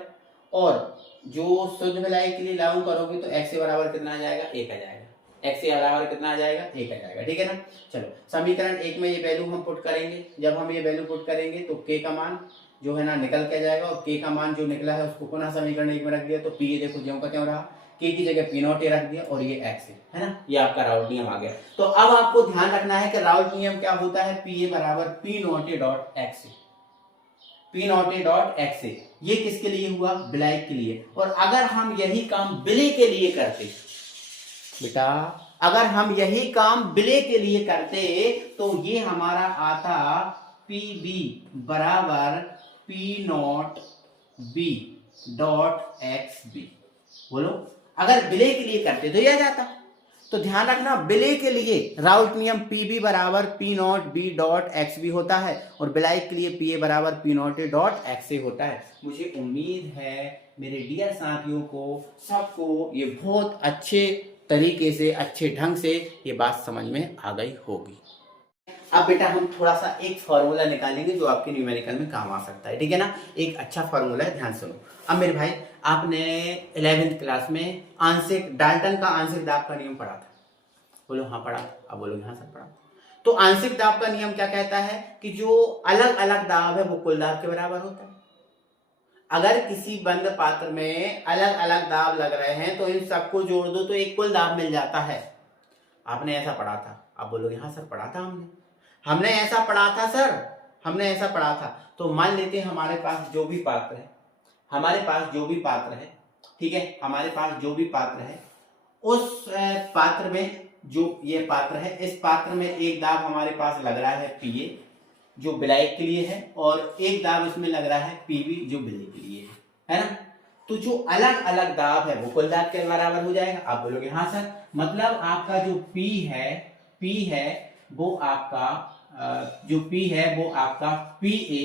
और जो शुद्ध विलायक के लिए लागू करोगे तो x a बराबर कितना आ जाएगा? 1 आ जाएगा। x a बराबर कितना आ जाएगा? 1 आ जाएगा। ठीक है ना। चलो समीकरण 1 में ये वैल्यू हम पुट करेंगे। जब हम ये वैल्यू पुट करेंगे तो K का मान जो है ना निकल के जाएगा और K का मान जो निकला है उसको पुनः समीकरण 1 में रख दिया तो P a देखो ज्यों का त्यों रहा, K की जगह P नॉट a रख दिया और ये x है ना, ये आपका राउल्ट नियम आ गया। तो अब आपको ध्यान रखना है कि राउल्ट नियम क्या होता है? P a बराबर P not a dot x a। P not a dot x a ये किसके लिए हुआ? विलायक के लिए। और अगर हम यही काम विलेय के लिए करते बेटा, अगर हम यही काम विलेय के लिए करते तो ये हमारा आता PB बराबर P not B dot XB। बोलो अगर विलेय के लिए करते तो यह जाता। तो ध्यान रखना विलेय के लिए राउल्ट नियम PB बराबर P not B dot XB होता है और विलायक के लिए PA बराबर P not A dot XA होता है। मुझे उम्मीद है मेरे डियर साथियों को सबको ये बहुत अच्छे तरीके से, अच्छे ढंग से ये बात समझ में आ गई होगी। अब बेटा हम थोड़ा सा एक फॉर्मूला निकालेंगे जो आपके न्यूमेरिकल में काम आ सकता है। ठीक है ना। एक अच्छा फॉर्मूला है, ध्यान सुनो। अब मेरे भाई आपने 11th क्लास में आंशिक डाल्टन का आंशिक दाब का नियम पढ़ा था। बोलो हाँ पढ़ा। अब बोलो हाँ सर पढ़ा। तो आंशिक दाब का नियम क्या कहता है कि जो अलग अलग दाब है वो कुल दाब के बराबर होता है। अगर किसी बंद पात्र में अलग अलग दाब लग रहे हैं तो इन सबको जोड़ दो तो एक कुल दाब मिल जाता है। आपने ऐसा पढ़ा था। आप बोलोगे हाँ सर पढ़ा था हमने ऐसा पढ़ा था सर, हमने ऐसा पढ़ा था। तो मान लेते हैं हमारे पास जो भी पात्र है, ठीक है, हमारे पास जो भी पात्र है उस पात्र में जो ये पात्र है, इस पात्र में एक दाब हमारे पास लग रहा है PA जो विलायक के लिए है और एक दाब इसमें लग रहा है PB जो विलेय के लिए है ना। तो जो अलग अलग दाब है वो कुल दाब के बराबर हो जाएगा। आप बोलोगे हाँ सर, मतलब आपका जो P है वो आपका PA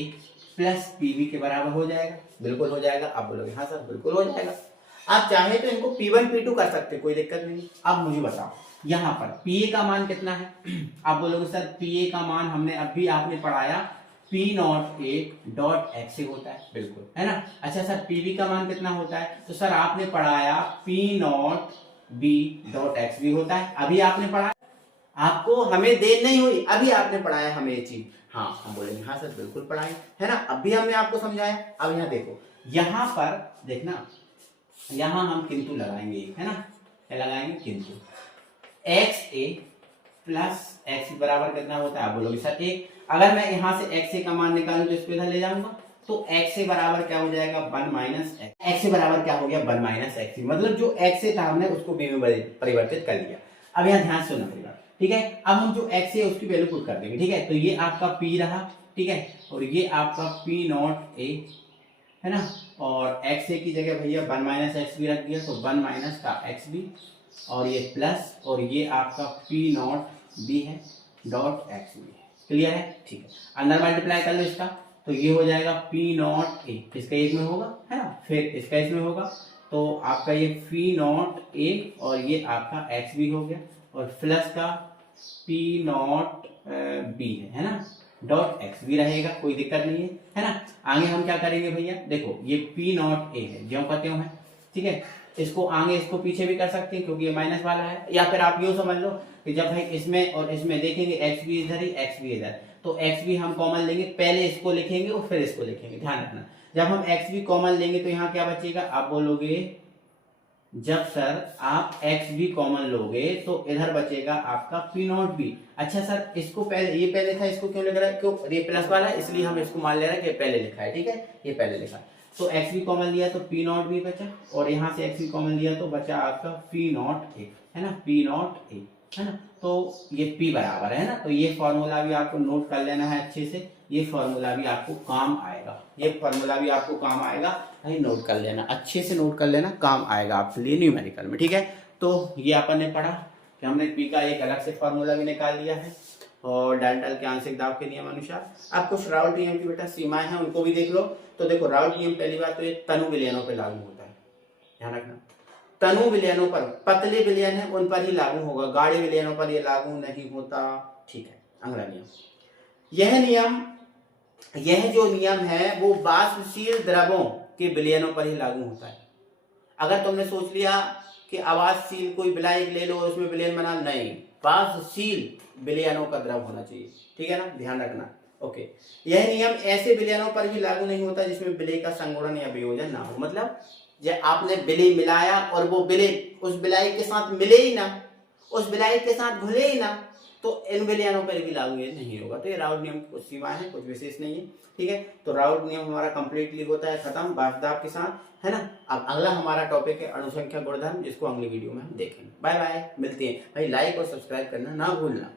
प्लस PB के बराबर हो जाएगा। बिल्कुल हो जाएगा। आप बोलोगे हाँ सर बिल्कुल हो जाएगा। आप चाहे तो इनको P1 P2 कर सकते, कोई दिक्कत नहीं। अब मुझे बताओ यहाँ पर PA का मान कितना है? आप बोलोगे सर PA का मान हमने अभी आपने पढ़ाया P not A dot XA होता है। बिल्कुल है ना। अच्छा सर PB का मान कितना होता है? तो सर आपने पढ़ाया P not B dot XB होता है। अभी आपने पढ़ा, आपको हमें देर नहीं हुई, अभी आपने पढ़ाया हमें ये चीज। हाँ हम बोलेंगे हाँ सर बिल्कुल पढ़ाए है ना, अभी हमने आपको समझाया। अब यहाँ देखो, यहाँ पर देखना, यहाँ हम किंतु लगाएंगे है ना, क्या लगाएंगे? किंतु XA प्लस एक्स बराबर कितना होता है, आप बोलोगे सर 1। अगर मैं यहाँ से एक्स का मान निकालूं तो इसको इधर ले जाऊंगा, तो x से बराबर क्या हो जाएगा 1 माइनस एक्स। एक्स से बराबर क्या हो गया 1 माइनस एक्स, मतलब जो x से था हमने उसको b में परिवर्तित कर लिया। अब यहाँ ध्यान सुनना पड़ेगा, ठीक है। अब हम जो x है उसकी वैल्यू पुट कर देंगे, ठीक है। तो ये आपका p रहा, ठीक है, और ये आपका p नॉट a है ना, और x a की जगह भैया 1 माइनस एक्स भी रख दिया, तो 1 माइनस का एक्स भी, और ये प्लस, और ये आपका p नॉट b है डॉट एक्स भी है। क्लियर है, ठीक है। अंदर मल्टीप्लाई कर लो इसका, तो ये हो जाएगा p नॉट a, इसका एक में होगा है ना, फिर इसका इसमें होगा, तो आपका ये p नॉट a और ये आपका x भी हो गया, और प्लस का p नॉट b है ना, डॉट x भी रहेगा, कोई दिक्कत नहीं है ना। आगे हम क्या करेंगे भैया, देखो ये p नॉट a है, ज्यों का त्यों है, ठीक है। इसको आगे इसको पीछे भी कर सकते हैं क्योंकि ये माइनस वाला है, या फिर आप यूँ समझ लो कि जब भाई इसमें और इसमें देखेंगे x भी इधर ही x भी इधर, तो x भी हम कॉमन लेंगे, पहले इसको लिखेंगे और फिर इसको लिखेंगे। ध्यान रखना, जब हम x भी कॉमन लेंगे तो यहाँ क्या बचेगा, आप बोलोगे जब सर आप x भी कॉमन लोगे तो इधर बचेगा आपका p नॉट b। अच्छा सर इसको पहले, ये पहले था, इसको क्यों लिख रहा है, क्यों, ये प्लस वाला है इसलिए हम इसको मान ले रहे हैं कि पहले लिखा है, ठीक है, ये पहले लिखा है। तो x भी कॉमन लिया तो p नॉट b बचा, और यहाँ से x भी कॉमन लिया तो बचा आपका p नॉट a है ना, p नॉट a है ना। तो ये p बराबर है ना, तो ये फॉर्मूला भी आपको नोट कर लेना है अच्छे से, ये फॉर्मूला भी आपको काम आएगा, ये फॉर्मूला भी आपको काम आएगा भाई, नोट कर लेना, अच्छे से नोट कर लेना, काम आएगा आपके लिए न्यूमेरिकल में, ठीक है। तो ये अपन ने पढ़ा कि हमने p का एक अलग से फॉर्मूला भी निकाल लिया है, और डाल्टन के आंशिक दाब के नियम अनुसार आपको राउल्ट नियम की बेटा सीमाएं हैं उनको भी देख लो। तो देखो राउल्ट नियम पहली बात तो ये तनु विलयनों पे लागू होता है, ध्यान रखना, तनु विलयनों पर, पतले विलयन है उन पर ही लागू होगा, गाढ़े विलयनों पर ये लागू नहीं होता, ठीक है। अगला नियम, यह जो नियम है वो वाष्पशील द्रवों के विलयनों पर ही लागू होता है। अगर तुमने सोच लिया कि अवाष्पशील कोई विलायक ले लो और उसमें विलयन बना, नहीं, वाष्पशील विलयनों का द्रव होना चाहिए, ठीक है ना, ध्यान रखना, ओके। यह नियम ऐसे विलयनों पर भी लागू नहीं होता जिसमें विलय का संगुणन या वियोजन ना हो, मतलब जब आपने विलय मिलाया और वो विलय उस विलय के साथ मिले ही ना, उस विलय के साथ घुले ही ना, तो इन विलयनों पर भी लागू नहीं होगा। तो ये राउल्ट नियम की कुछ सीमाएं हैं, कुछ विशेष नहीं है, ठीक है। तो राउल्ट नियम हमारा कंप्लीटली होता है खत्म वाष्पदाब के साथ, है ना। अब अगला हमारा टॉपिक है अणुसंख्या गुणधर्म, जिसको अगली वीडियो में हम देखेंगे। बाय बाय, मिलते हैं भाई, लाइक और सब्सक्राइब करना ना भूलना।